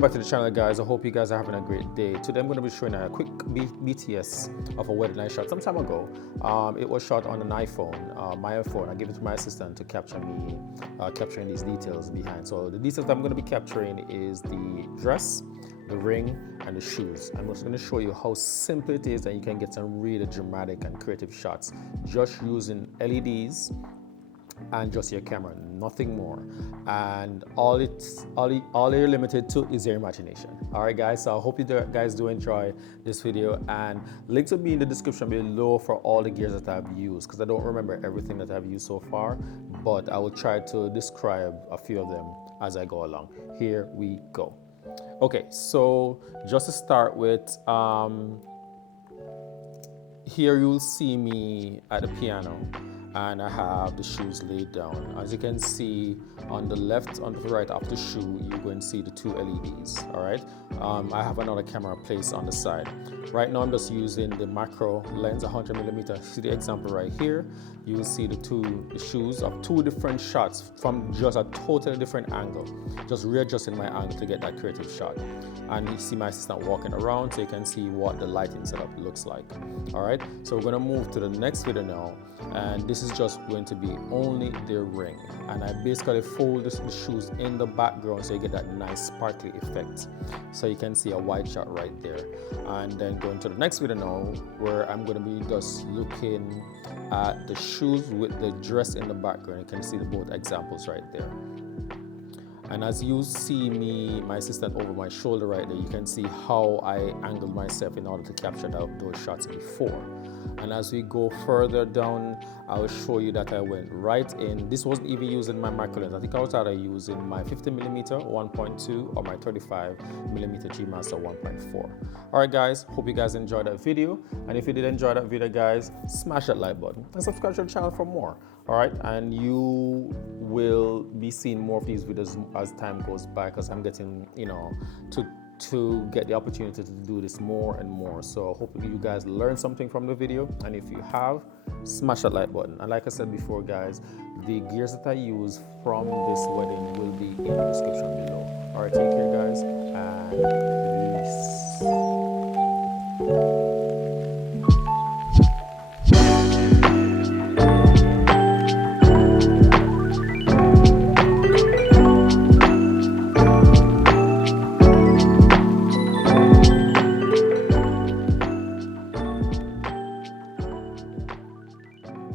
Welcome back to the channel, guys. I hope you guys are having a great day. Today I'm going to be showing a quick BTS of a wedding I shot some time ago. It was shot on an iPhone, my iPhone. I gave it to my assistant to capture me capturing these details behind. So the details I'm going to be capturing is the dress, the ring, and the shoes. I'm just going to show you how simple it is that you can get some really dramatic and creative shots just using LEDs and just your camera, nothing more. And all you're limited to is your imagination. All right, guys, so I hope you guys do enjoy this video, and links will be in the description below for all the gears that I've used, because I don't remember everything that I've used so far, but I will try to describe a few of them as I go along. Here we go. Okay, so just to start with, here you'll see me at the piano, and I have the shoes laid down. As you can see, on the left, on the right of the shoe, you're going to see the two LEDs. All right. I have another camera placed on the side. Right now, I'm just using the macro lens, 100mm. See the example right here. You will see the shoes of two different shots from just a totally different angle. Just readjusting my angle to get that creative shot. And you see my assistant walking around, so you can see what the lighting setup looks like. All right. So we're going to move to the next video now, and this is just going to be only the ring, and I basically fold the shoes in the background so you get that nice sparkly effect. So you can see a wide shot right there. And then going to the next video now, where I'm going to be just looking at the shoes with the dress in the background. You can see the both examples right there. And as you see me, my assistant over my shoulder right there, you can see how I angled myself in order to capture those shots before. And as we go further down, I will show you that I went right in. This wasn't even using my macro lens. I think I was either using my 50mm 1.2 or my 35mm G Master 1.4. All right, guys, hope you guys enjoyed that video. And if you did enjoy that video, guys, smash that like button and subscribe to the channel for more. All right, and you will be seeing more of these videos as time goes by, because I'm getting, to get the opportunity to do this more and more. So hopefully you guys learned something from the video, and if you have, smash that like button. And like I said before, guys, the gears that I use from this wedding will be in the description below. All right, take care, guys, and peace.